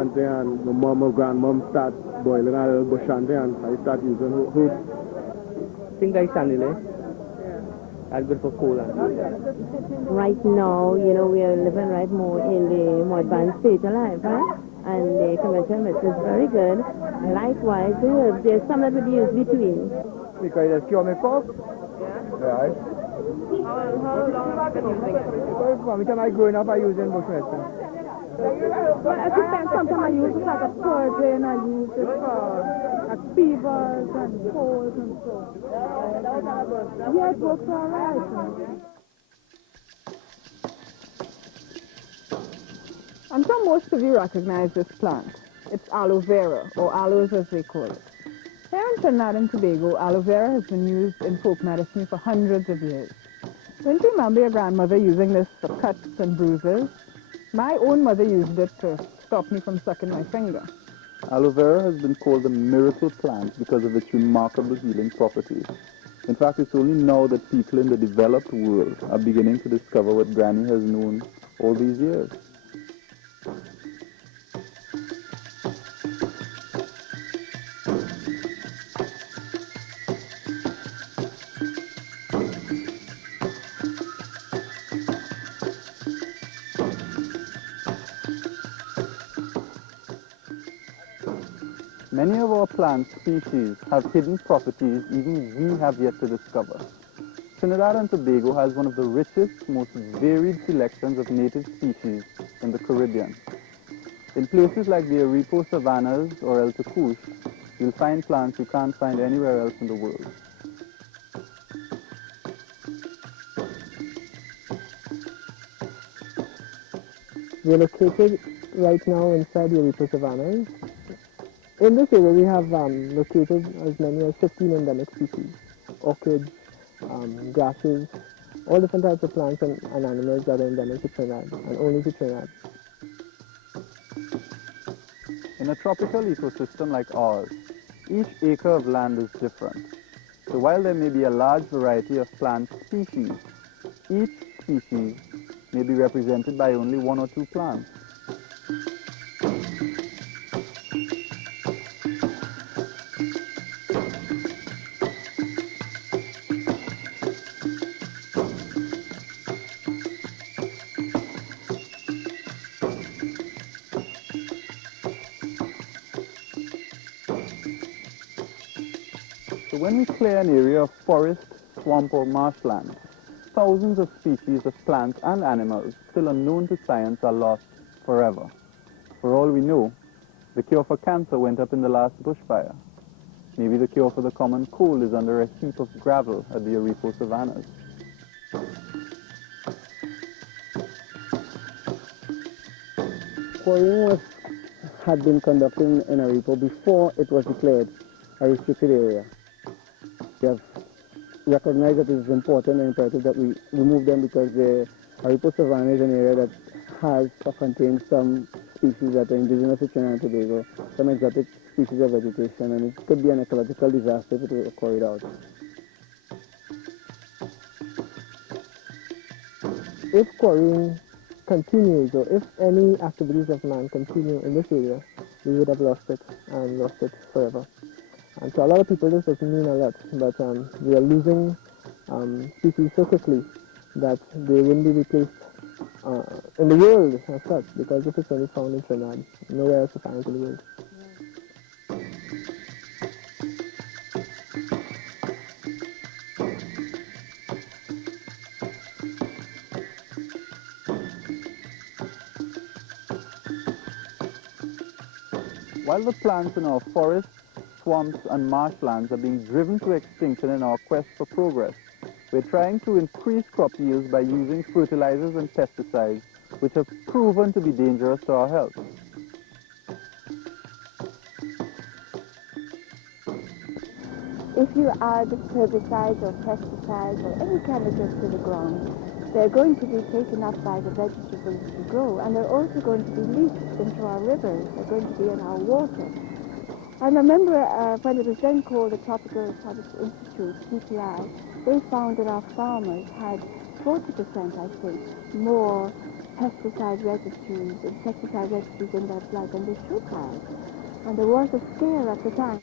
shanty and my mom or grandmom start boiling a little bush shanty and I start using hoop. Think I sandile. That's good for cool. Right now, we are living right more in the more advanced stage of life, right? And the conventional medicine is very good. Likewise, there's some that would be used between. Because it's cure me cough. Right. How long have you been using it? From the time I growing up, I using bush medicine. Well, I think sometimes I use it like a purging, I use it for like fevers and colds and so. Yeah, it works all right. I'm sure most of you recognize this plant. It's aloe vera, or aloes as they call it. Here in Trinidad and Tobago, aloe vera has been used in folk medicine for hundreds of years. Don't you remember your grandmother using this for cuts and bruises? My own mother used it to stop me from sucking my finger. Aloe vera has been called the miracle plant because of its remarkable healing properties. In fact, it's only now that people in the developed world are beginning to discover what Granny has known all these years. Many of our plant species have hidden properties even we have yet to discover. Trinidad and Tobago has one of the richest, most varied selections of native species in the Caribbean. In places like the Arepo savannas or El Tecouche, you'll find plants you can't find anywhere else in the world. We're located right now inside the Arepo savannas. In this area, we have located as many as 15 endemic species, orchids, grasses, all different types of plants and animals that are endemic to Trinidad and only to Trinidad. In a tropical ecosystem like ours, each acre of land is different. So while there may be a large variety of plant species, each species may be represented by only one or two plants. So when we clear an area of forest, swamp or marshland, thousands of species of plants and animals still unknown to science are lost forever. For all we know, the cure for cancer went up in the last bushfire. Maybe the cure for the common cold is under a heap of gravel at the Arepo savannas. Quarrying had been conducted in Arepo before it was declared a restricted area. We have recognized that it is important and imperative that we remove them because the Arepo savanna is an area that has or contains some species that are indigenous to Trinidad and Tobago, some exotic species of vegetation, and it could be an ecological disaster if it were quarried out. If quarrying continues, or if any activities of man continue in this area, we would have lost it, and lost it forever. And to a lot of people this doesn't mean a lot, but we are losing species so quickly that they wouldn't be replaced in the world as such, because this is only found in Trinidad, nowhere else to find it in the world. While the plants in our forests, swamps and marshlands are being driven to extinction in our quest for progress, we're trying to increase crop yields by using fertilizers and pesticides which have proven to be dangerous to our health. If you add herbicides or pesticides or any chemicals to the ground, they're going to be taken up by the vegetables to grow, and they're also going to be leached into our rivers. They're going to be in our water. I remember when it was then called the Tropical Products Institute, TPI, they found that our farmers had 40%, I think, more pesticide residues, insecticide residues in their blood, and they should have. And there was a scare at the time.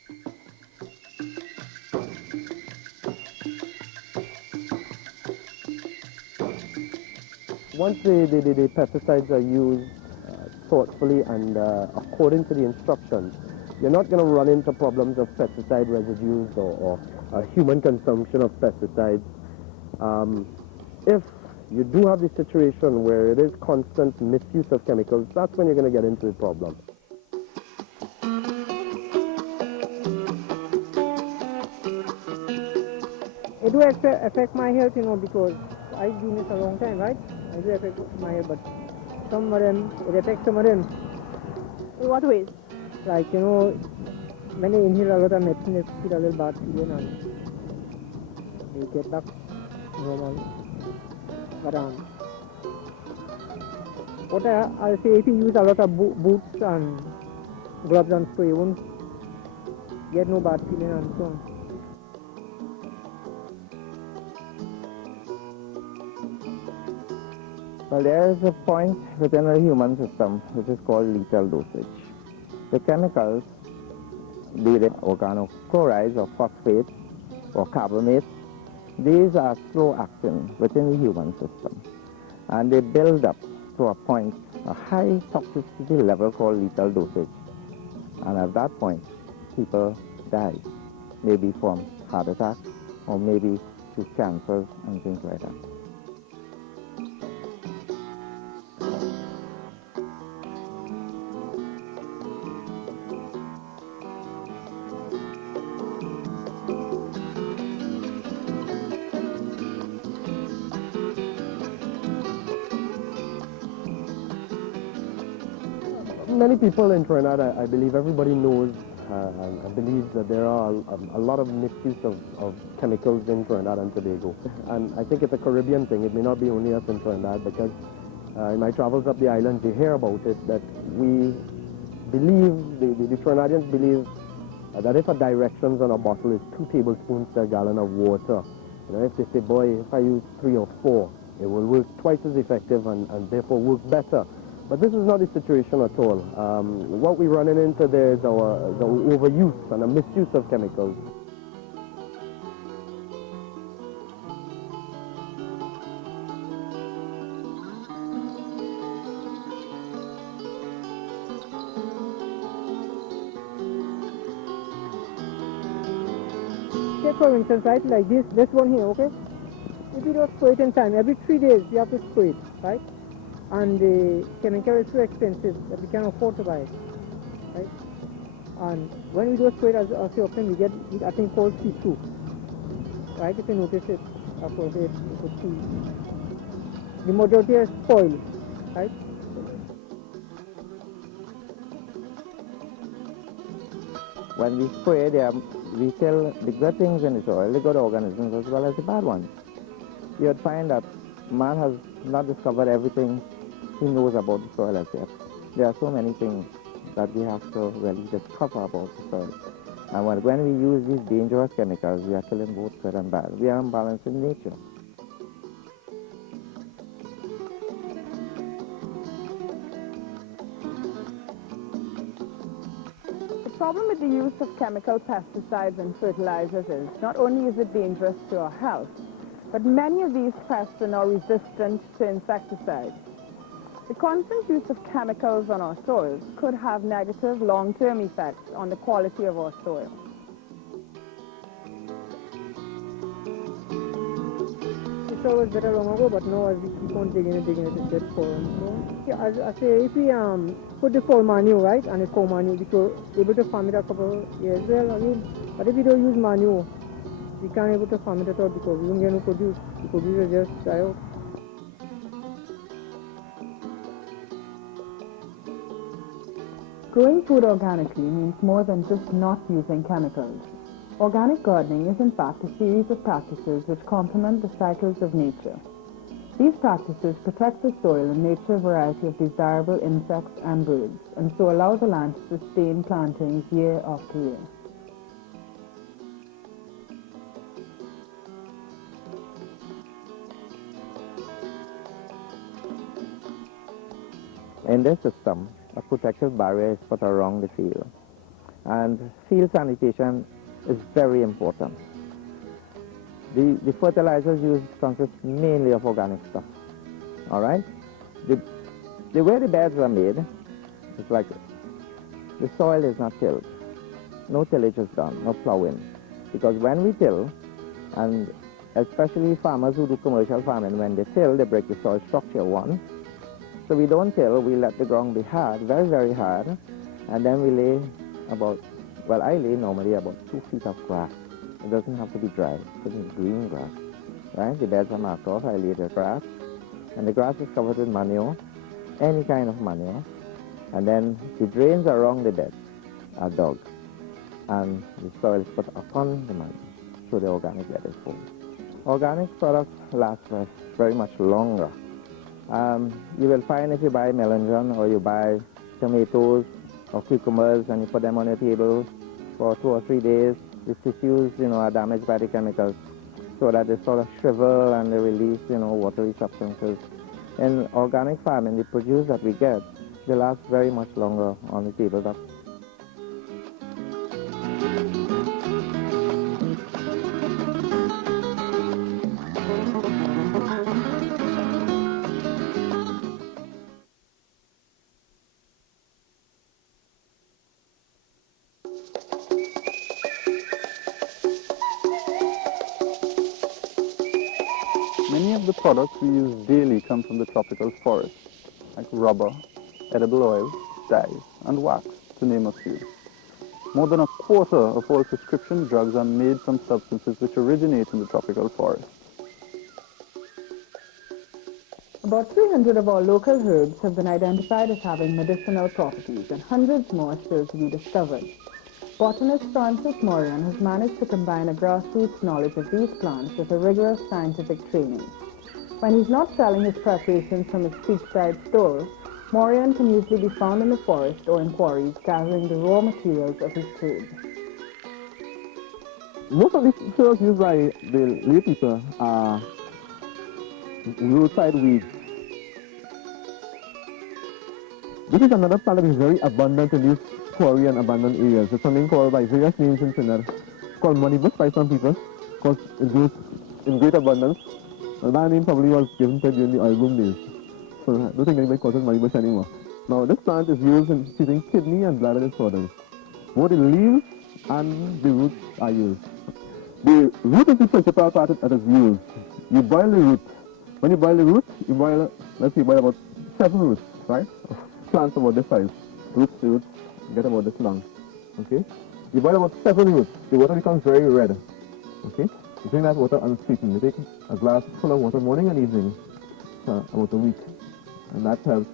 Once the pesticides are used thoughtfully and according to the instructions, you're not going to run into problems of pesticide residues or human consumption of pesticides. If you do have the situation where it is constant misuse of chemicals, that's when you're going to get into the problem. It will affect my health, because I've been this a long time, right? It will affect my health, but some of them, it affects some of them. In what ways? Like, when they inhale a lot of medicine, they feel a little bad feeling and they get back normal. But what I'll say, if you use a lot of boots and gloves and so you won't get no bad feeling and so on. Well, there is a point within the human system which is called lethal dosage. The chemicals, be it organochlorides or phosphates or carbamates, these are slow acting within the human system. And they build up to a point, a high toxicity level called lethal dosage. And at that point, people die, maybe from heart attacks or maybe to cancers and things like that. Many people in Trinidad, I believe everybody knows and believes that there are a lot of misuse of chemicals in Trinidad and Tobago. And I think it's a Caribbean thing. It may not be only us in Trinidad, because in my travels up the islands, you hear about it, that we believe, the Trinidadians believe that if a directions on a bottle is 2 tablespoons per gallon of water, if they say, boy, if I use 3 or 4, it will work twice as effective and therefore work better. But this is not the situation at all. What we're running into there is the overuse and the misuse of chemicals. Take for instance, right, like this one here, okay? If you don't spray it in time, every 3 days you have to spray it, right? And the chemical is so expensive that we can't afford to buy it, right? And when we do spray it as often, we get a thing called see-through, right? If you notice it, of course, you could see the majority is spoiled, right? When we spray, we kill the good things in the soil, the good organisms, as well as the bad ones. You'd find that man has not discovered everything he knows about the soil as yet. There are so many things that we have to really discover about the soil. And when we use these dangerous chemicals, we are killing both good and bad. We are imbalancing nature. The problem with the use of chemical pesticides and fertilizers is not only is it dangerous to our health, but many of these pests are now resistant to insecticides. The constant use of chemicals on our soils could have negative long-term effects on the quality of our soil. It's always better long ago, but now as we keep on digging it, it gets poor and so. Yeah, as I say, if we put the fall manure, right, and the cow manure, we could able to farm it a couple of years well, but if we don't use manure, we can't able to farm it at all because we don't get no produce. The produce will just die out. Growing food organically means more than just not using chemicals. Organic gardening is in fact a series of practices which complement the cycles of nature. These practices protect the soil and nature a variety of desirable insects and birds, and so allow the land to sustain plantings year after year. In this system, a protective barrier is put around the field. And field sanitation is very important. The fertilizers used consist mainly of organic stuff. All right? The way the beds are made is like this. The soil is not tilled. No tillage is done, no plowing. Because when we till, and especially farmers who do commercial farming, when they till, they break the soil structure, one. So we don't till, we let the ground be hard, very, very hard, and then we lay about, well, I lay normally about 2 feet of grass. It doesn't have to be dry, it could be green grass, right? The beds are marked off, I lay the grass, and the grass is covered with manure, any kind of manure, and then the drains around the bed are dug, and the soil is put upon the manure, so the organic bed is full. Organic products last very much longer. You will find if you buy melon or you buy tomatoes or cucumbers and you put them on your table for 2 or 3 days, the tissues, are damaged by the chemicals so that they sort of shrivel and they release, watery substances. In organic farming, the produce that we get, they last very much longer on the tabletop. Many of the products we use daily come from the tropical forest, like rubber, edible oil, dyes, and wax, to name a few. More than a quarter of all prescription drugs are made from substances which originate in the tropical forest. About 300 of our local herbs have been identified as having medicinal properties, and hundreds more are still to be discovered. Botanist Francis Morian has managed to combine a grassroots knowledge of these plants with a rigorous scientific training. When he's not selling his preparations from his beachside store, Morian can usually be found in the forest or in quarries gathering the raw materials of his trade. Most of these herbs used by the lay people are roadside weeds. This is another plant that is very abundant in these quarry and abandoned areas. It's something called by various names in Trinidad. It's called moneybush by some people because it grows in great abundance. And that name probably was given to during the oil boom days. So I don't think anybody calls it moneybush anymore. Now this plant is used in treating kidney and bladder disorders. Both the leaves and the roots are used. The root is the principal part that is used. You boil the root. When you boil the root, you boil, let's say, boil about 7 roots, right? Plants about this size. Roots, get about this long. Okay? You boil about 7 roots. The water becomes very red. Okay? You drink that water unsweetened. You take a glass full of water morning and evening for about a week. And that helps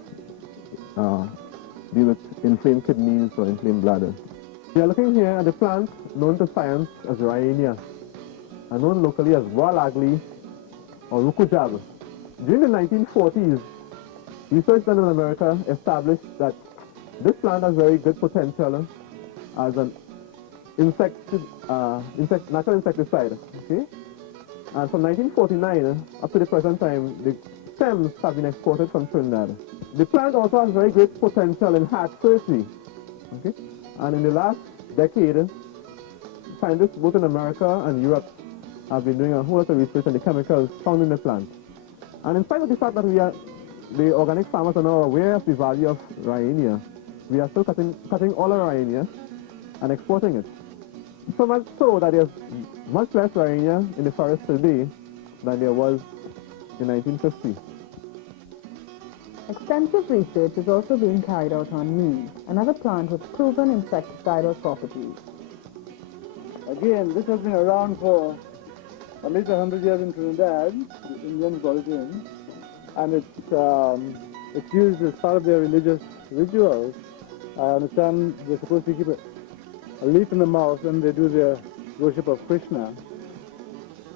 deal with inflamed kidneys or inflamed bladder. We are looking here at the plant known to science as Rhyenia, and known locally as Hagley or Ragoobarsingh. During the 1940s, research done in America established that this plant has very good potential as an natural insecticide. Okay? And from 1949 up to the present time, the stems have been exported from Trinidad. The plant also has very great potential in heart surgery. Okay? And in the last decade, scientists both in America and Europe have been doing a whole lot of research on the chemicals found in the plant. And in spite of the fact that the organic farmers are now aware of the value of Rhyenia, we are still cutting all our Rhyenia and exporting it. So much so that there's much less Rhyenia in the forest today than there was in 1950. Extensive research is also being carried out on neem, another plant with proven insecticidal properties. Again, this has been around for at least 100 years in Trinidad. The Indians brought it in, and it's used as part of their religious rituals. I understand they're supposed to keep a leaf in the mouth when they do their worship of Krishna.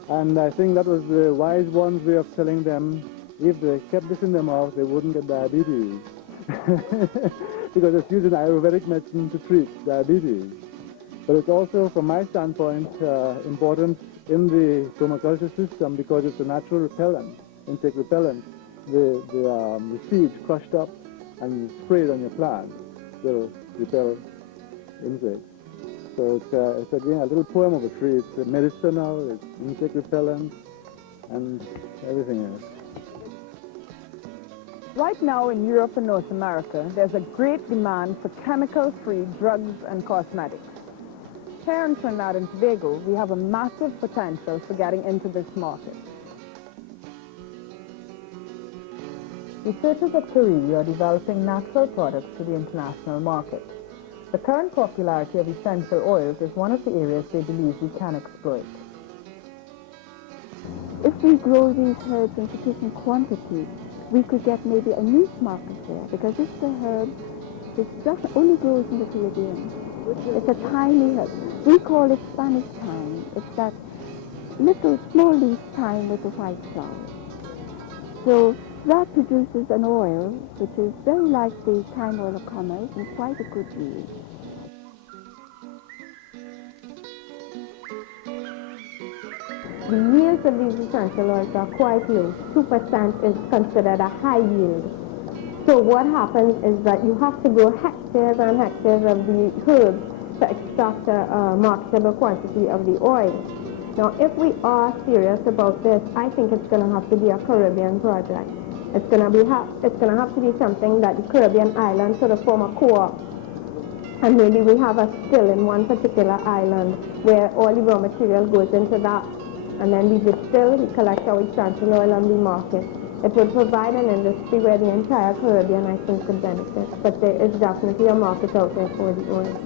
And I think that was the wise one's way of telling them if they kept this in their mouth, they wouldn't get diabetes. Because it's used in Ayurvedic medicine to treat diabetes. But it's also, from my standpoint, important in the permaculture system because it's a natural repellent, insect repellent. The seeds crushed up and you spray it on your plant, will repel insects. So it's again a little poem of a tree. It's medicinal, it's insect repellent, and everything else. Right now in Europe and North America, there's a great demand for chemical-free drugs and cosmetics. Here in Trinidad and Tobago, we have a massive potential for getting into this market. Researchers at Caribbean are developing natural products for the international market. The current popularity of essential oils is one of the areas they believe we can exploit. If we grow these herbs in sufficient quantity, we could get maybe a niche market there, because this is a herb that just only grows in the Caribbean. It's a tiny herb. We call it Spanish thyme. It's that little small leaf thyme with the white flower. So that produces an oil which is very like the thyme oil of commerce and quite a good yield. The yields of these essential oils are quite low. 2% is considered a high yield. So what happens is that you have to grow hectares and hectares of the herbs to extract a marketable quantity of the oil. Now, if we are serious about this, I think it's going to have to be a Caribbean project. It's going to have to be something that the Caribbean islands sort of form a co-op. And maybe we have a still in one particular island where all the raw material goes into that. And then we distill, we collect our essential oil and we market. It would provide an industry where the entire Caribbean, I think, could benefit. But there is definitely a market out there for the oil.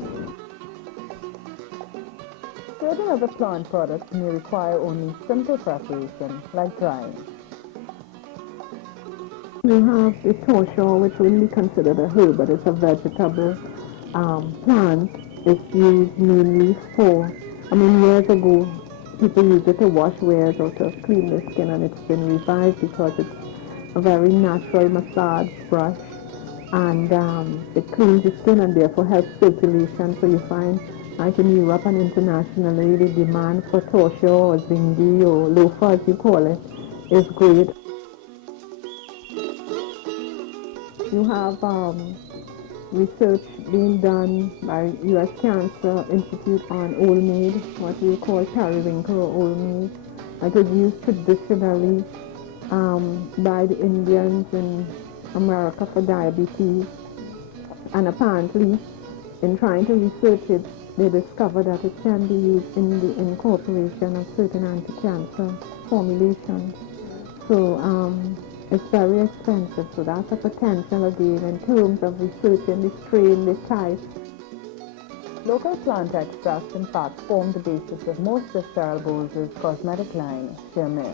Certain other plant products may require only simple preparation, like drying. We have the torchon, which wouldn't be considered a herb, but it's a vegetable plant. It's used mainly for, years ago, people used it to wash wares or to clean their skin, and it's been revived because it's a very natural massage brush, and it cleans the skin and therefore helps circulation. So you find, like in Europe and internationally, the demand for torchon or zindi or loafer, as you call it, is great. You have research being done by U.S. Cancer Institute on old maid, what we call periwinkle or old maid. It was used traditionally by the Indians in America for diabetes, and apparently in trying to research it, they discovered that it can be used in the incorporation of certain anti-cancer formulations. So it's very expensive, so that's a potential again in terms of researching the strain, the type. Local plant extracts, in fact, form the basis of most of Cheryl Bowles' cosmetic line, Chermel.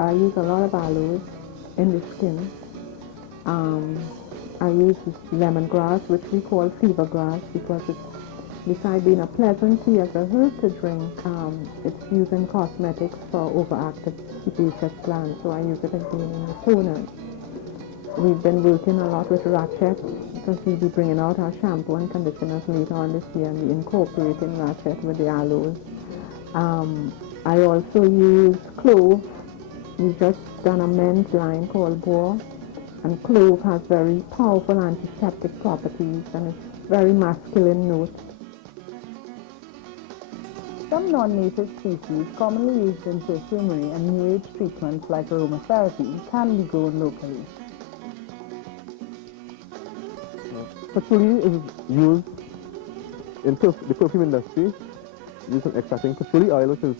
I use a lot of aloes in the skin. I use lemongrass, which we call fever grass, because it's, besides being a pleasant tea as a herb to drink, it's used in cosmetics for overactive sebaceous glands, so I use it again in the toners. We've been working a lot with Ratchet, because we'll be bringing out our shampoo and conditioners later on this year, and we incorporating Ratchet with the aloes. I also use clove. We've just done a men's line called Boar, and clove has very powerful antiseptic properties, and it's very masculine note. Some non-native species commonly used in perfumery and new age treatments like aromatherapy can be grown locally. Patchouli is used in the perfume industry, used in extracting patchouli oil, which is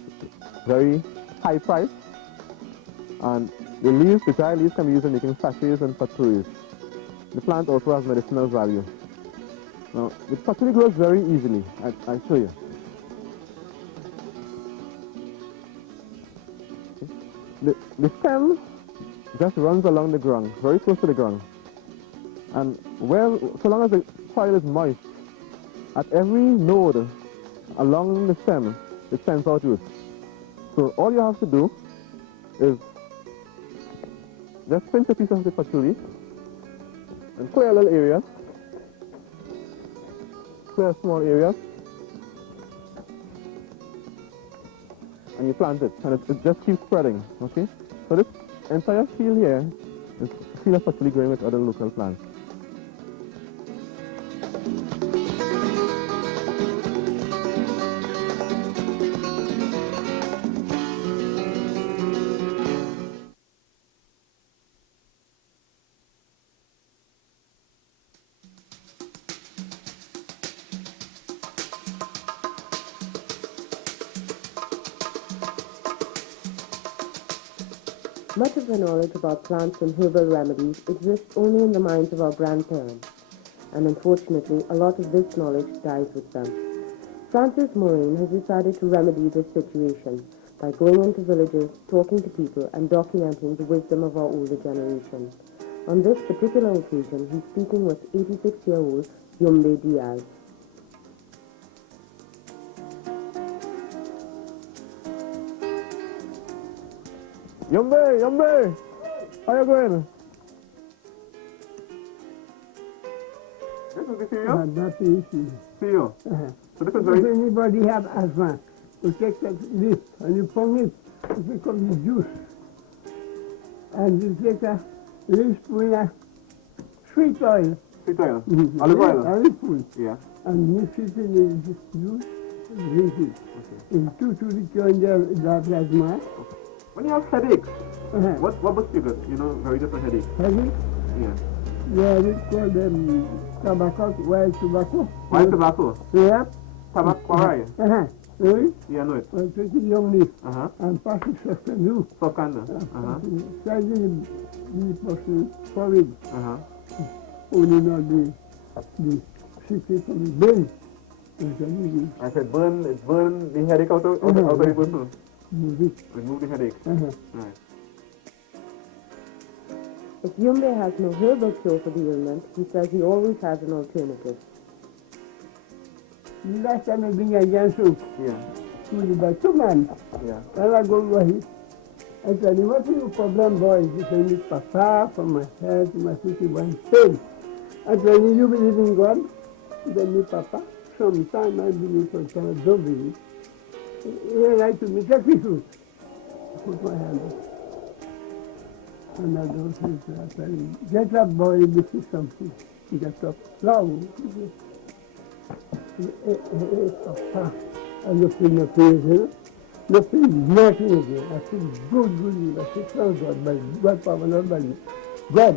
very high price, and the leaves, the dry leaves, can be used in making sachets and potpourris. The plant also has medicinal value. Now, the patchouli grows very easily. I'll show you. The stem just runs along the ground, very close to the ground. And so long as the soil is moist, at every node along the stem, it sends out roots. So all you have to do is just pinch a piece of the patchouli and clear a little area, clear small areas, and you plant it, and it just keeps spreading, okay? So this entire field here is a field of actually growing with other local plants. Much of the knowledge about plants and herbal remedies exists only in the minds of our grandparents, and unfortunately, a lot of this knowledge dies with them. Francis Moraine has decided to remedy this situation by going into villages, talking to people, and documenting the wisdom of our older generation. On this particular occasion, he's speaking with 86-year-old Yumbe Diaz. Yumbe! How you going? This is the serious? That's the issue. Serious? So this is If very... anybody have asthma, you take that leaf and you pong it, it becomes juice. And you take a little spoon of sweet oil. Sweet oil? Mhm. Olive oil? Olive oil. Yeah. And mix it in this juice and drink it. In 2 to 3 weeks, that asthma. When you have headaches, Uh-huh. what was you get? You know, very different headaches. Headache? Yeah. Yeah, we call them tobacco, wild tobacco. Wild tobacco? Yeah. Tobacco, right? Uh-huh. Really? Yeah, I know it. Well, take a young leaf Uh-huh. and pass it soft and do. Soft candle. Uh-huh. Slightly the person forward, Uh-huh. only not the secret from the brain. And then I said burn the headache out of the person. you move it. Remove the headache. Uh-huh. Right. If Yumbe has no herbal cure for the ailment, he says he always has an alternative. Last time I bring a young soup Yeah. to the by 2 months. Yeah. When I go away, I tell him, what is your problem, boy? He said, it's papa, from my head to my feet, one pain. I tell him, you believe in God? Then me, papa, sometimes I believe, sometimes I don't believe. He like to me, take me fruit. I put my hand up. And I don't think I tell him, get up, boy, this is something. He gets up, now. Papa, I look in your face, you know? Nothing, nothing again. I feel good. I feel so good, by God, Papa, not by God.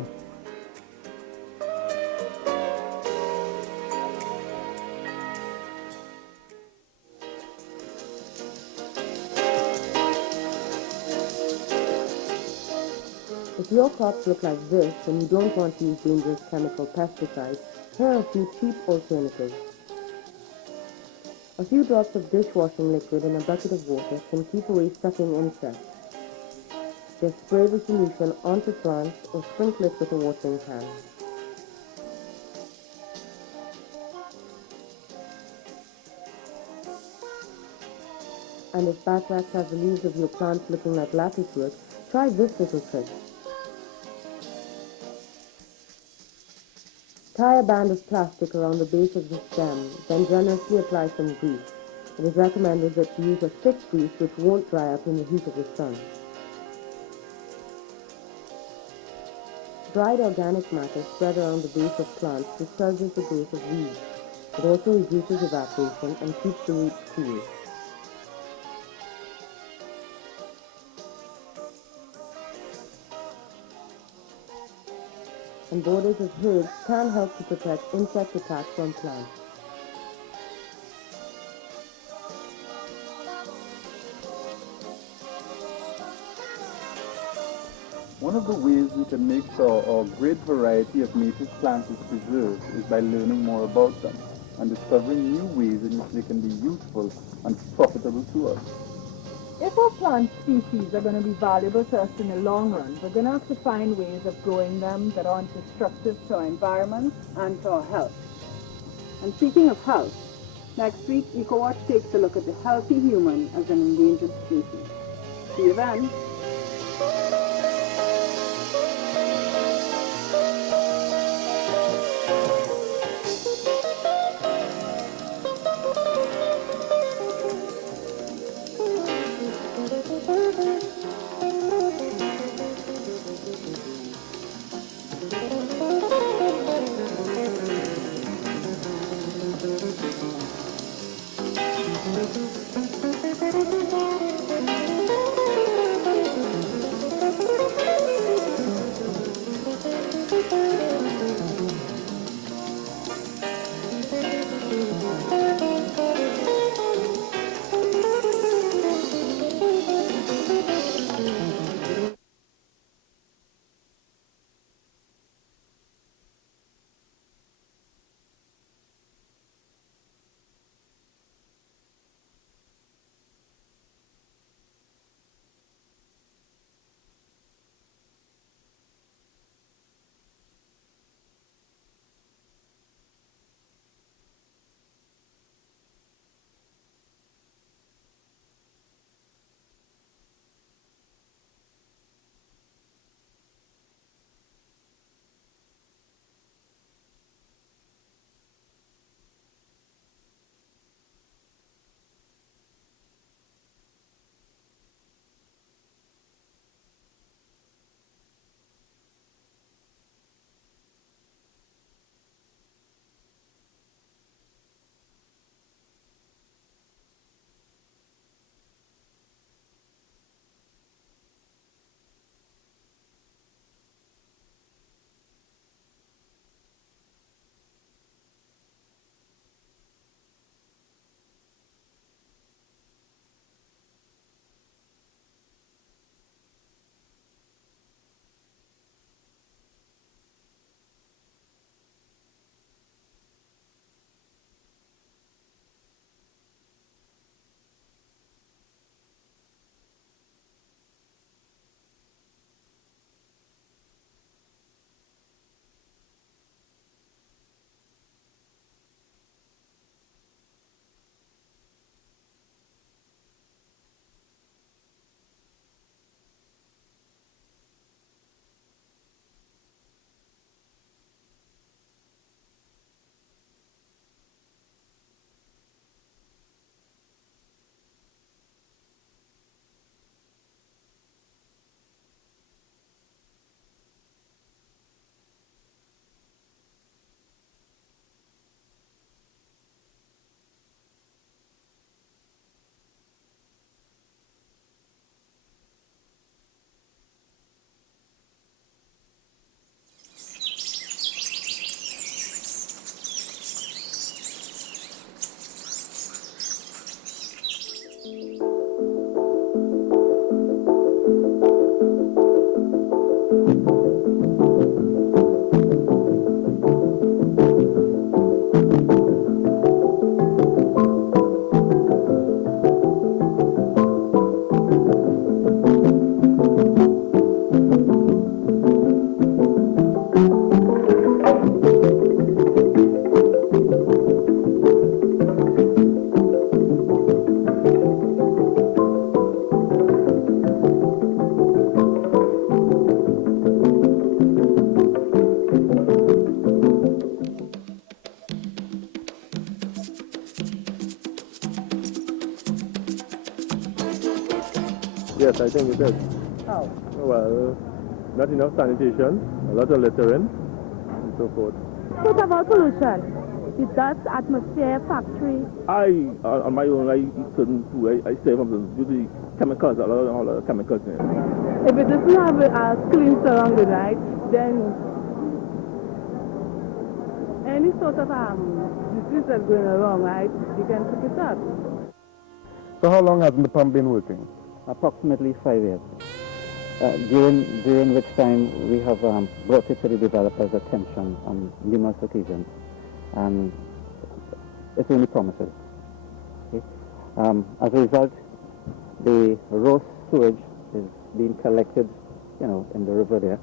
If your crops look like this and you don't want to use dangerous chemical pesticides, here are a few cheap alternatives. A few drops of dishwashing liquid in a bucket of water can keep away sucking insects. Just spray the solution onto plants or sprinkle it with a watering can. And if batwrax has the leaves of your plants looking like lattice work, try this little trick. Tie a band of plastic around the base of the stem, then generously apply some grease. It is recommended that you use a thick grease which won't dry up in the heat of the sun. Dried organic matter spread around the base of plants discourages the growth of weeds. It also reduces evaporation and keeps the roots cool. And borders of herbs can help to protect insect attacks on plants. One of the ways we can make sure our great variety of native plants is preserved is by learning more about them and discovering new ways in which they can be useful and profitable to us. If our plant species are going to be valuable to us in the long run, we're going to have to find ways of growing them that aren't destructive to our environment and to our health. And speaking of health, next week EcoWatch takes a look at the healthy human as an endangered species. See you then. Yes, I think it is. How? Well, not enough sanitation, a lot of littering, and so forth. What about pollution? The dust, atmosphere, factory. On my own, I eat certain food. I stay from the chemicals, all the chemicals in it. If it doesn't have a clean surrounding, right, then any sort of disease that's going wrong, right, you can pick it up. So how long has the pump been working? Approximately 5 years. During which time we have brought it to the developers' attention on numerous occasions, and it only promises. Okay? As a result, the raw sewage is being collected, in the river there,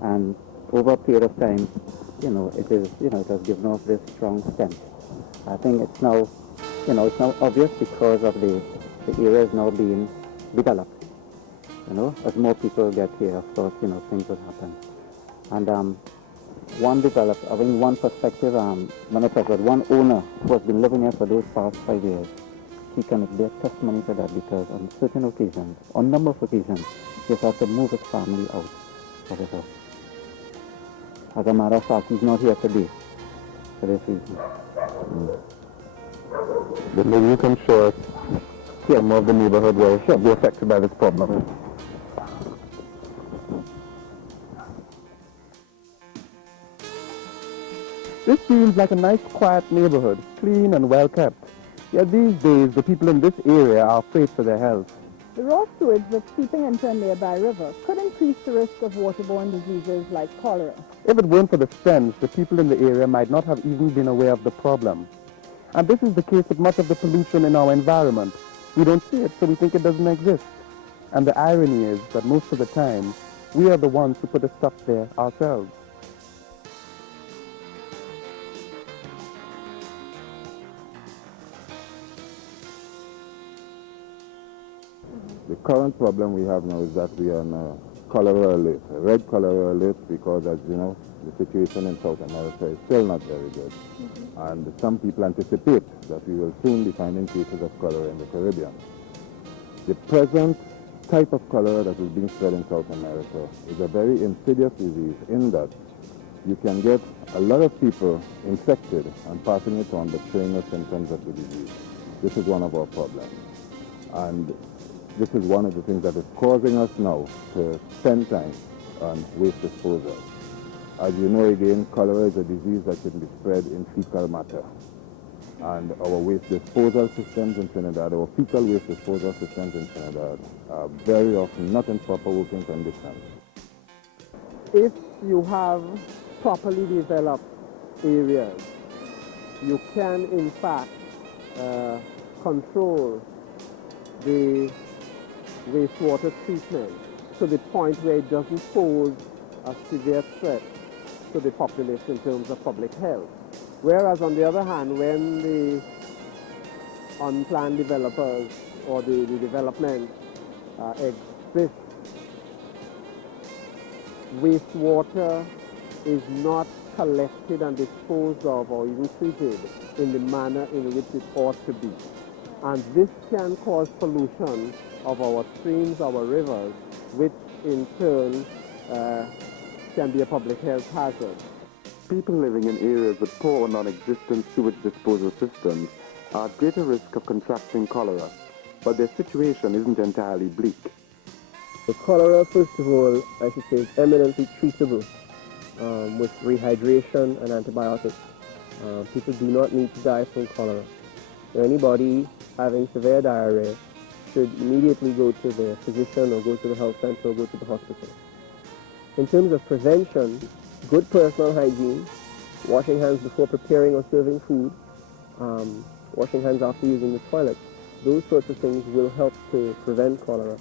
and over a period of time, it has given off this strong stench. I think it's now, it's now obvious because of the area is now being developed. As more people get here, of course, things would happen. And one perspective, when I talk about one owner who has been living here for those past 5 years, he can bear testimony to that because on certain occasions, on a number of occasions, he has had to move his family out of his house. As a matter of fact, he's not here today for this reason. But maybe you can show us some of the neighborhood where it should be affected by this problem. This seems like a nice, quiet neighborhood, clean and well kept. Yet these days, the people in this area are afraid for their health. The raw sewage that's seeping into a nearby river could increase the risk of waterborne diseases like cholera. If it weren't for the stench, the people in the area might not have even been aware of the problem. And this is the case with much of the pollution in our environment. We don't see it, so we think it doesn't exist. And the irony is that most of the time, we are the ones who put the stuff there ourselves. The current problem we have now is that we are on a cholera alert, a red cholera alert, because, as you know, the situation in South America is still not very good. And some people anticipate that we will soon be finding cases of cholera in the Caribbean. The present type of cholera that is being spread in South America is a very insidious disease in that you can get a lot of people infected and passing it on but showing no symptoms of the disease. This is one of our problems. And this is one of the things that is causing us now to spend time on waste disposal. As you know, again, cholera is a disease that can be spread in fecal matter. And our waste disposal systems in Trinidad, our fecal waste disposal systems in Trinidad are very often not in proper working conditions. If you have properly developed areas, you can in fact control the wastewater treatment to the point where it doesn't pose a severe threat to the population in terms of public health. Whereas on the other hand, when the unplanned developers or the development exists, wastewater is not collected and disposed of or even treated in the manner in which it ought to be. And this can cause pollution of our streams, our rivers, which in turn can be a public health hazard. People living in areas with poor or non-existent sewage disposal systems are at greater risk of contracting cholera, but their situation isn't entirely bleak. The cholera, first of all, I should say, is eminently treatable with rehydration and antibiotics. People do not need to die from cholera. So anybody having severe diarrhea should immediately go to the physician or go to the health center or go to the hospital. In terms of prevention, good personal hygiene, washing hands before preparing or serving food, washing hands after using the toilet, those sorts of things will help to prevent cholera.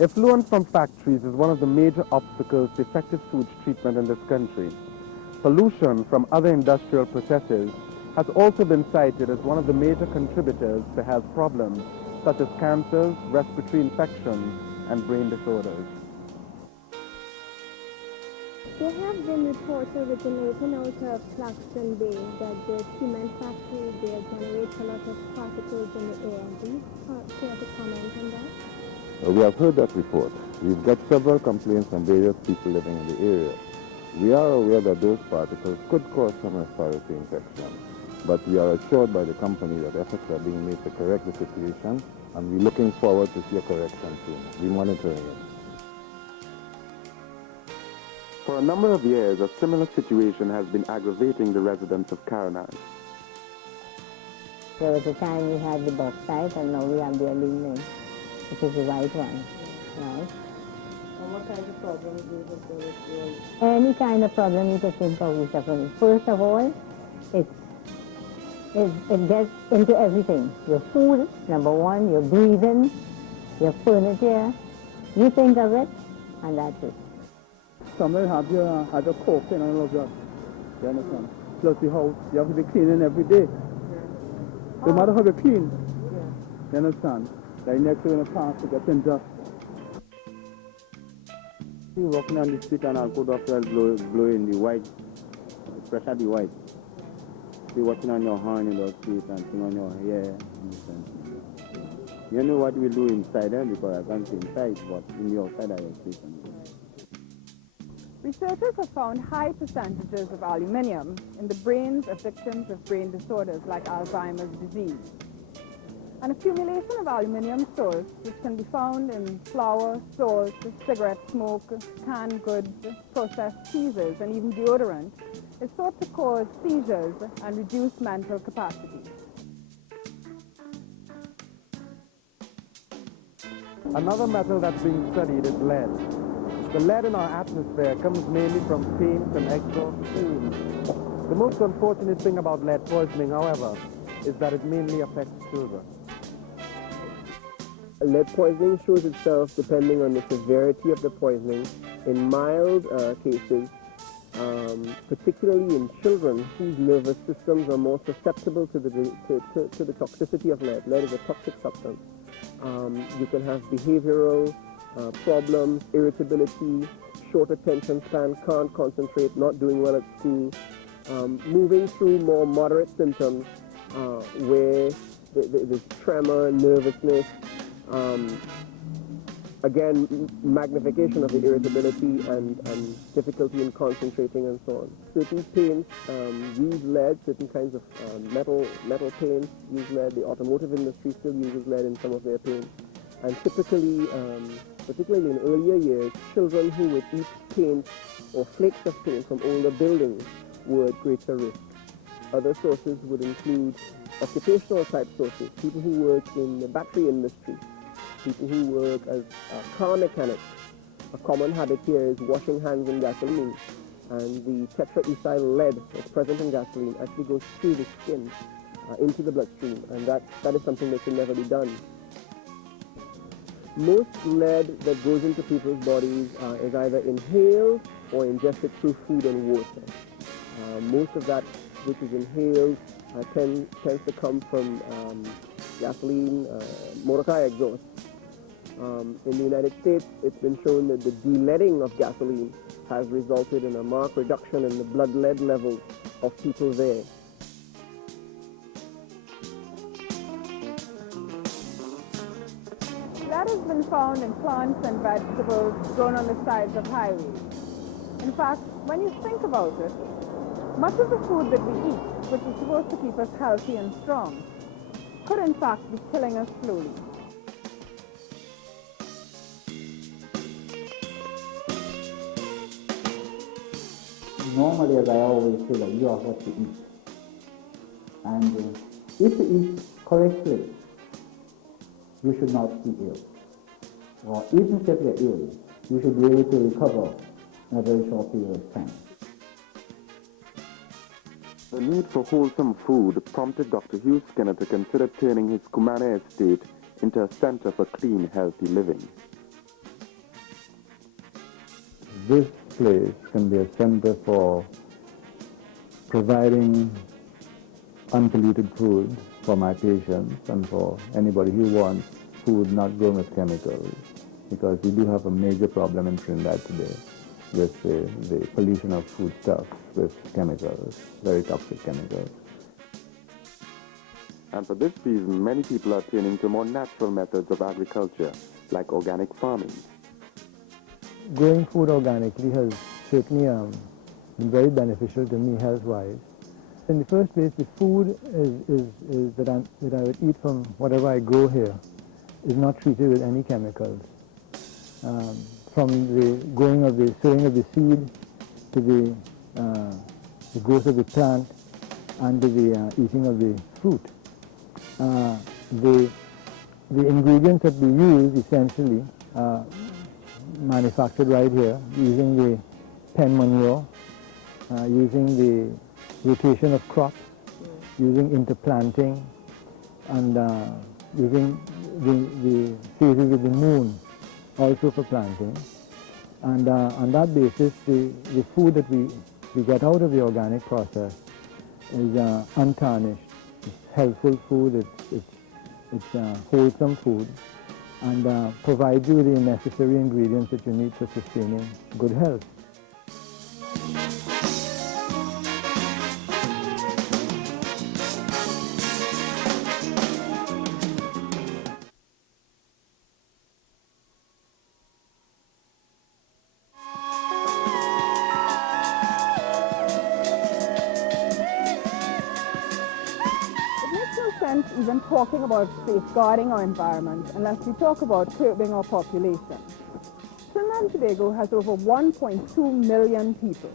Effluent from factories is one of the major obstacles to effective sewage treatment in this country. Pollution from other industrial processes has also been cited as one of the major contributors to health problems such as cancers, respiratory infections, and brain disorders. There have been reports originating out of Claxton Bay that the cement factory there generates a lot of particles in the air. Do you care to comment on that? We have heard that report. We've got several complaints from various people living in the area. We are aware that those particles could cause some respiratory infections, but we are assured by the company that efforts are being made to correct the situation, and we're looking forward to see a correction soon. We're monitoring it. For a number of years, a similar situation has been aggravating the residents of Caranaz. There was a time we had the bauxite and now we have the aluminum, which is the white one, right? And what kind of problems do you think there is? Any kind of problem you could think of, we suffer. First of all, it gets into everything. Your food, number one, your breathing, your furniture. You think of it, and that's it. Somewhere have your coke and all of that. You understand? Plus the house, you have to be cleaning every day. No matter how you clean. You understand? Like next to the pass, you get in dust. You walking on the street and I'll put off blowing the white, pressure the white. You watching on your horn in the street and sing on your hair. You know what we do inside there because I can't see inside, but in the outside I will see something. Researchers have found high percentages of aluminium in the brains of victims of brain disorders like Alzheimer's disease. An accumulation of aluminium salts, which can be found in flour, salt, cigarette smoke, canned goods, processed cheeses, and even deodorant, is thought to cause seizures and reduce mental capacity. Another metal that's being studied is lead. The lead in our atmosphere comes mainly from paint and exhaust fumes. The most unfortunate thing about lead poisoning, however, is that it mainly affects children. Lead poisoning shows itself depending on the severity of the poisoning. In mild cases, particularly in children whose nervous systems are more susceptible to the toxicity of lead. Lead is a toxic substance. You can have behavioral problems, irritability, short attention span, can't concentrate, not doing well at school, moving through more moderate symptoms where there's tremor, nervousness, again, magnification of the irritability and difficulty in concentrating and so on. Certain paints use lead, certain kinds of metal paints use lead. The automotive industry still uses lead in some of their paints. And typically, particularly in earlier years, children who would eat paint or flakes of paint from older buildings were at greater risk. Other sources would include occupational type sources, people who work in the battery industry, people who work as car mechanics. A common habit here is washing hands in gasoline, and the tetraethyl lead that's present in gasoline actually goes through the skin into the bloodstream, and that is something that should never be done. Most lead that goes into people's bodies is either inhaled or ingested through food and water. Most of that which is inhaled tends to come from gasoline, motor car exhaust. In the United States, it's been shown that the de-leading of gasoline has resulted in a marked reduction in the blood lead levels of people there. Lead has been found in plants and vegetables grown on the sides of highways. In fact, when you think about it, much of the food that we eat, which is supposed to keep us healthy and strong, could in fact be killing us slowly. Normally, as I always say, that you are what you eat. And if you eat correctly, you should not be ill. Or even if you're ill, you should be able to recover in a very short period of time. The need for wholesome food prompted Dr. Hugh Skinner to consider turning his Kumana estate into a center for clean, healthy living. This place can be a center for providing unpolluted food for my patients and for anybody who wants food not grown with chemicals, because we do have a major problem in Trinidad today with the pollution of foodstuffs with chemicals, very toxic chemicals. And for this reason, many people are turning to more natural methods of agriculture, like organic farming. Growing food organically has certainly been very beneficial to me health-wise. In the first place, the food that I would eat from whatever I grow here is not treated with any chemicals. From the sowing of the seed to the growth of the plant and to the eating of the fruit. The ingredients that we use essentially manufactured right here using the pen manure, using the rotation of crops, using interplanting, and using the phases of the moon also for planting. And on that basis, the food that we get out of the organic process is untarnished. It's healthful food, it's wholesome food, and provides you with the necessary ingredients that you need for sustaining good health. even talking about safeguarding our environment unless we talk about curbing our population. Trinidad and Tobago has over 1.2 million people.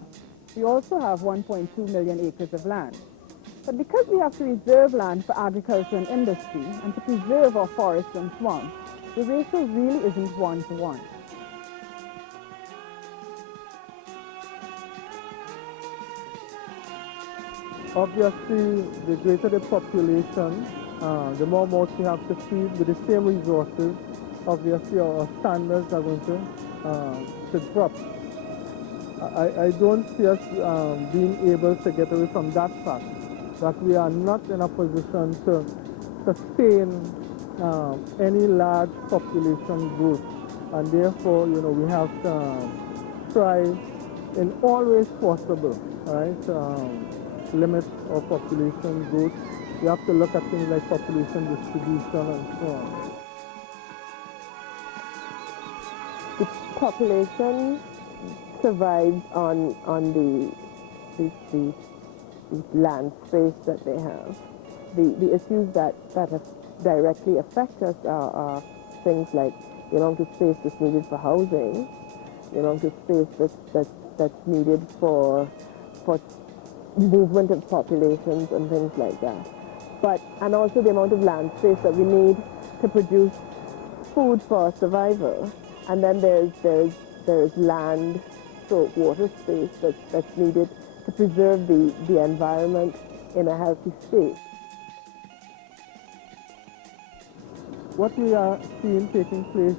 We also have 1.2 million acres of land. But because we have to reserve land for agriculture and industry and to preserve our forests and swamps, the ratio really isn't 1-to-1. Obviously, the greater the population, the more mouths we have to feed with the same resources. Obviously, our standards are going to drop. I don't see us being able to get away from that fact that we are not in a position to sustain any large population growth, and therefore, we have to try in all ways possible, right? Limit our population growth. We have to look at things like population distribution and so on. The population survives on the land space that they have. The issues that directly affect us are things like the amount of space that's needed for housing, the amount of space that's needed for movement of populations and things like that. And also the amount of land space that we need to produce food for survival. And then there's land, so water space that's needed to preserve the environment in a healthy state. What we are seeing taking place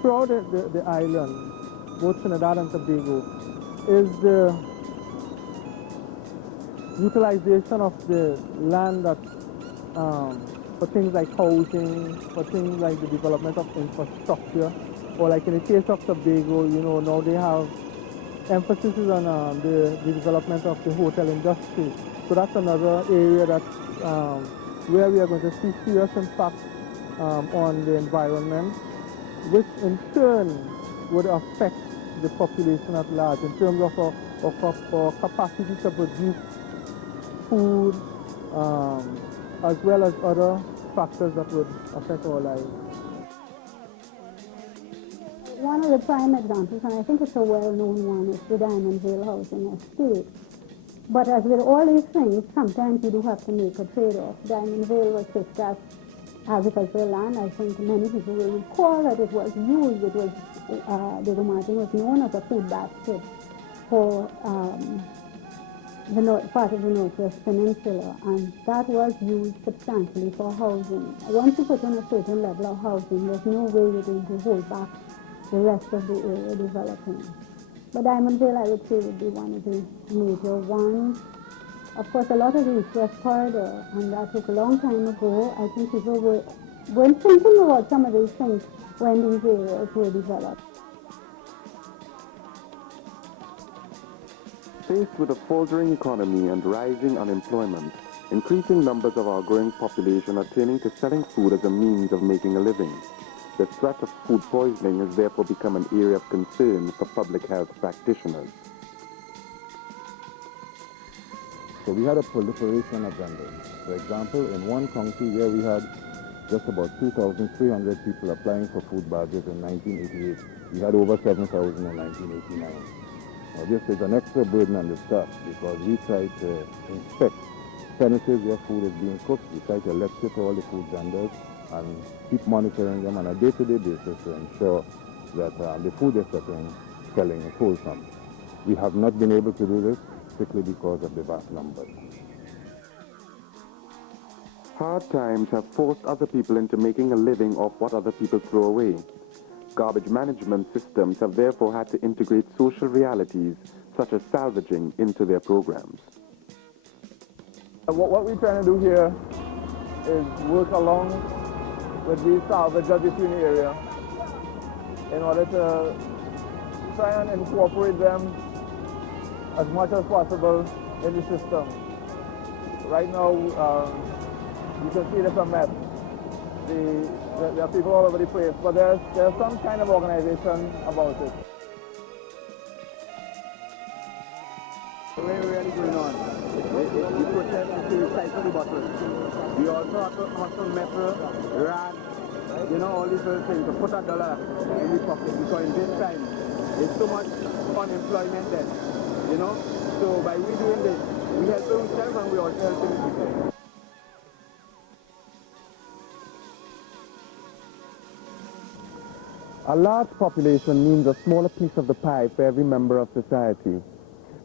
throughout the island, both Trinidad and Tobago, is the utilization of the land that for things like housing, for things like the development of infrastructure, or like in the case of Tobago, now they have emphasis on the development of the hotel industry. So that's another area that where we are going to see serious impact on the environment, which in turn would affect the population at large in terms of our capacity to produce food, as well as other factors that would affect our lives. One of the prime examples, and I think it's a well-known one, is the Diamond Vale housing estate. But as with all these things, sometimes you do have to make a trade-off. Diamond Vale was discussed agricultural land. I think many people will recall that it was used, the Ragoobarsingh was known as a food basket for the part of the Northwest Peninsula, and that was used substantially for housing. Once you put in a certain level of housing, there's no way you're going to hold back the rest of the area developing. But Diamond Vale, I would say, would be one of the major ones. Of course, a lot of the East-West corridor, and that took a long time ago. I think people weren't thinking about some of these things when these areas were developed. Faced with a faltering economy and rising unemployment, increasing numbers of our growing population are turning to selling food as a means of making a living. The threat of food poisoning has therefore become an area of concern for public health practitioners. So we had a proliferation of vendors. For example, in one county where we had just about 2,300 people applying for food badges in 1988, we had over 7,000 in 1989. Now this is an extra burden on the staff because we try to inspect premises where food is being cooked. We try to lecture to all the food vendors and keep monitoring them on a day-to-day basis to ensure that the food they're selling is wholesome. We have not been able to do this strictly because of the vast numbers. Hard times have forced other people into making a living off what other people throw away. Garbage management systems have therefore had to integrate social realities such as salvaging into their programs. What we're trying to do here is work along with these salvagers between the area in order to try and incorporate them as much as possible in the system. Right now, you can see there's a mess. There are people all over the place, but there's some kind of organization about it. Really going on. the process is to recycle the bottles. We also have to hustle metal, rag, you know, all these little things to put $1 in the pocket, because in this time, there's so much unemployment there, you know. So by we doing this, we help ourselves and we also help the people. A large population means a smaller piece of the pie for every member of society.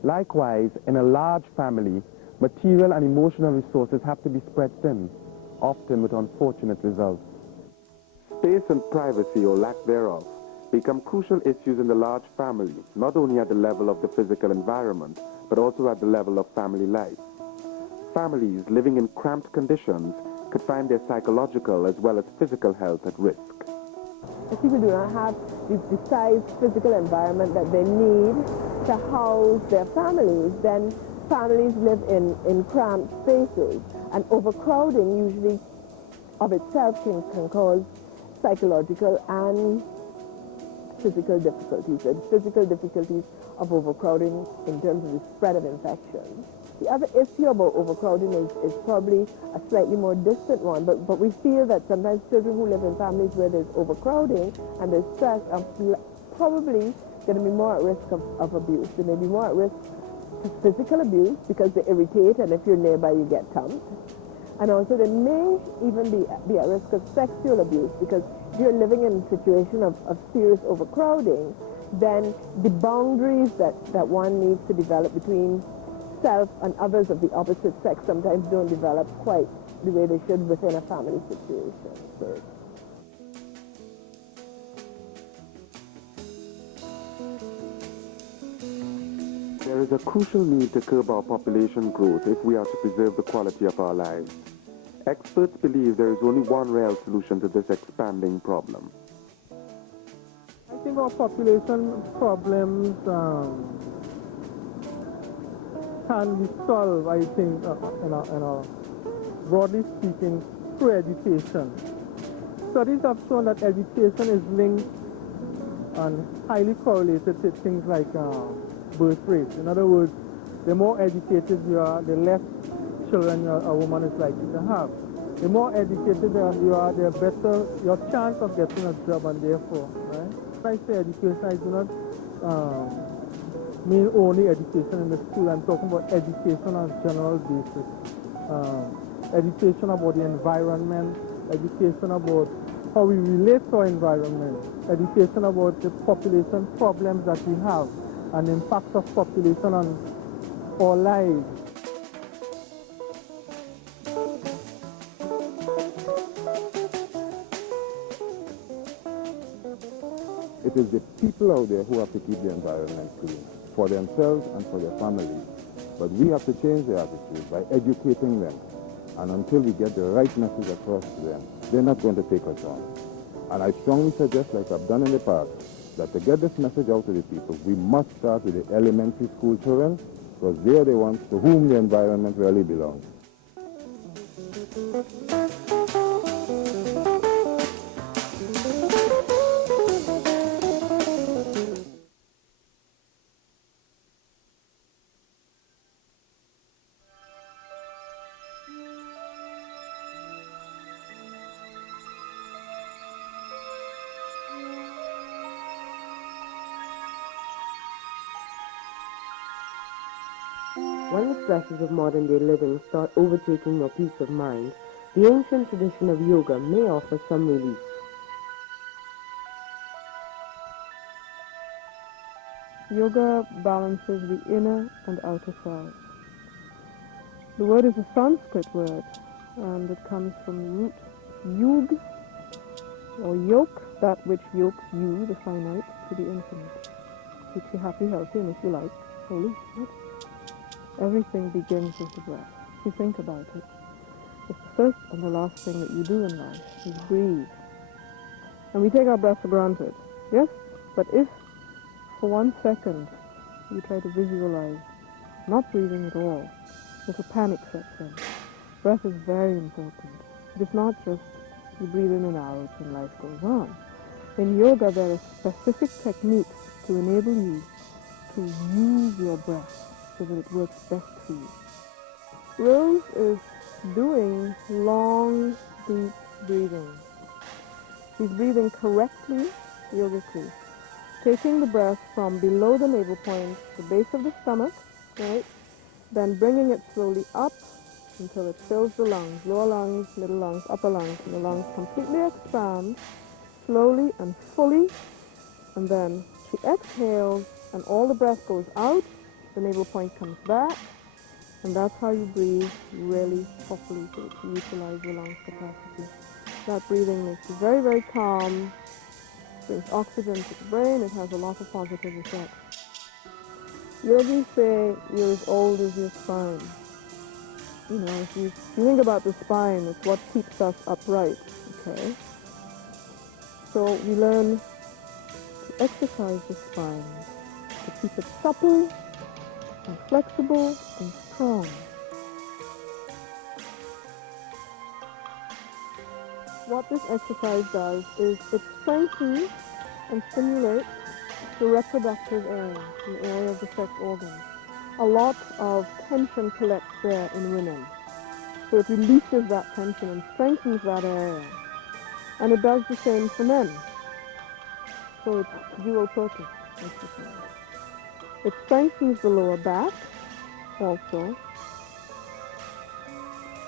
Likewise, in a large family, material and emotional resources have to be spread thin, often with unfortunate results. Space and privacy, or lack thereof, become crucial issues in the large family, not only at the level of the physical environment, but also at the level of family life. Families living in cramped conditions could find their psychological as well as physical health at risk. If people do not have the precise physical environment that they need to house their families, then families live in cramped spaces, and overcrowding usually of itself can cause psychological and physical difficulties. The physical difficulties of overcrowding in terms of the spread of infections. The other issue about overcrowding is probably a slightly more distant one, but we feel that sometimes children who live in families where there's overcrowding and there's stress are probably going to be more at risk of abuse. They may be more at risk to physical abuse because they irritate, and if you're nearby you get thumped. And also they may even be at risk of sexual abuse, because if you're living in a situation of serious overcrowding, then the boundaries that one needs to develop between self and others of the opposite sex sometimes don't develop quite the way they should within a family situation. So there is a crucial need to curb our population growth if we are to preserve the quality of our lives. Experts believe there is only one real solution to this expanding problem. I think our population problems can be solved, I think, broadly speaking, through education. Studies have shown that education is linked and highly correlated to things like birth rate. In other words, the more educated you are, the less children a woman is likely to have. The more educated you are, the better your chance of getting a job, and therefore, right? When I say education, I do not mean only education in the school. I'm talking about education on a general basis. Education about the environment, education about how we relate to our environment, education about the population problems that we have, and the impact of population on our lives. It is the people out there who have to keep the environment clean, for themselves and for their families. But we have to change their attitude by educating them. And until we get the right message across to them, they're not going to take us on. And I strongly suggest, like I've done in the past, that to get this message out to the people, we must start with the elementary school children, because they're the ones to whom the environment really belongs. When the stresses of modern-day living start overtaking your peace of mind, the ancient tradition of yoga may offer some relief. Yoga balances the inner and outer self. The word is a Sanskrit word, and it comes from the root yug, or yoke, that which yokes you, the finite, to the infinite. Keeps you happy, healthy, and if you like, holy. Right? Everything begins with the breath. If you think about it, it's the first and the last thing that you do in life. You breathe. And we take our breath for granted. Yes? But if for 1 second you try to visualize not breathing at all, little panic sets in. Breath is very important. It is not just you breathe in and out and life goes on. In yoga there are specific techniques to enable you to use your breath so that it works best for you. Rose is doing long, deep breathing. He's breathing correctly, yogically, taking the breath from below the navel point, the base of the stomach, right? Then bringing it slowly up until it fills the lungs, lower lungs, middle lungs, upper lungs, and the lungs completely expand, slowly and fully, and then she exhales, and all the breath goes out, the navel point comes back, and that's how you breathe really properly to utilize your lungs capacity. That breathing makes you very, very calm, brings oxygen to the brain, it has a lot of positive effects. Yogis say you're as old as your spine. You know, if you think about the spine, it's what keeps us upright, okay? So we learn to exercise the spine, to keep it supple and flexible and strong. What this exercise does is it strengthens and stimulates the reproductive area, the area of the sex organs. A lot of tension collects there in women. So it releases that tension and strengthens that area. And it does the same for men. So it's dual purpose exercise. It strengthens the lower back also.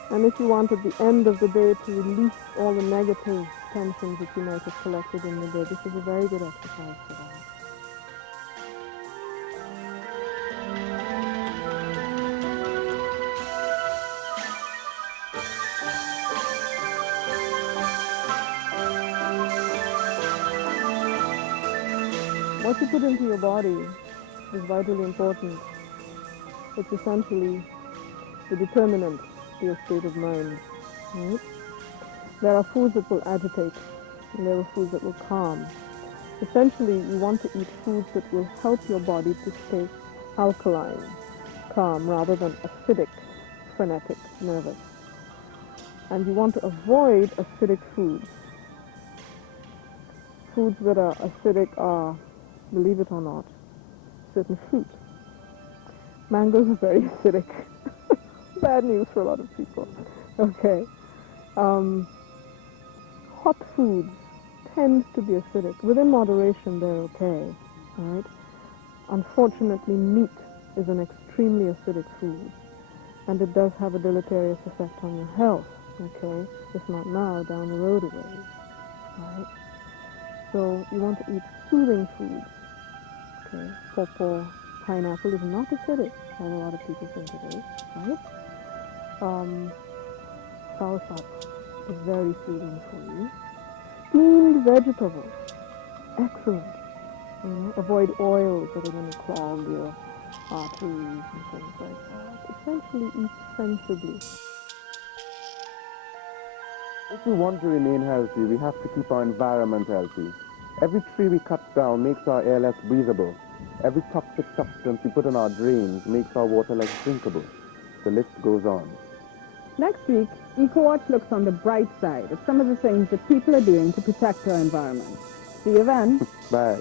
And if you want at the end of the day to release all the negative tensions that you might have collected in the day, this is a very good exercise for that. What you put into your body is vitally important. It's essentially the determinant to your state of mind. Right? There are foods that will agitate, and there are foods that will calm. Essentially, you want to eat foods that will help your body to stay alkaline, calm, rather than acidic, frenetic, nervous. And you want to avoid acidic foods. Foods that are acidic are, believe it or not, certain fruit. Mangoes are very acidic. Bad news for a lot of people. Okay. Hot foods tend to be acidic. Within moderation, they're okay. Right? Unfortunately, meat is an extremely acidic food, and it does have a deleterious effect on your health. Okay, if not now, down the road a ways. Right? So you want to eat soothing foods. Okay, pawpaw, pineapple is not acidic, as a lot of people think it is. Right? Soursop is very soothing for you. Steamed vegetables, excellent. You know, avoid oils that are going to clog your arteries and things like that. Essentially, eat sensibly. If we want to remain healthy, we have to keep our environment healthy. Every tree we cut down makes our air less breathable. Every toxic substance we put in our drains makes our water less drinkable. The list goes on. Next week, EcoWatch looks on the bright side of some of the things that people are doing to protect our environment. See you then. Bye.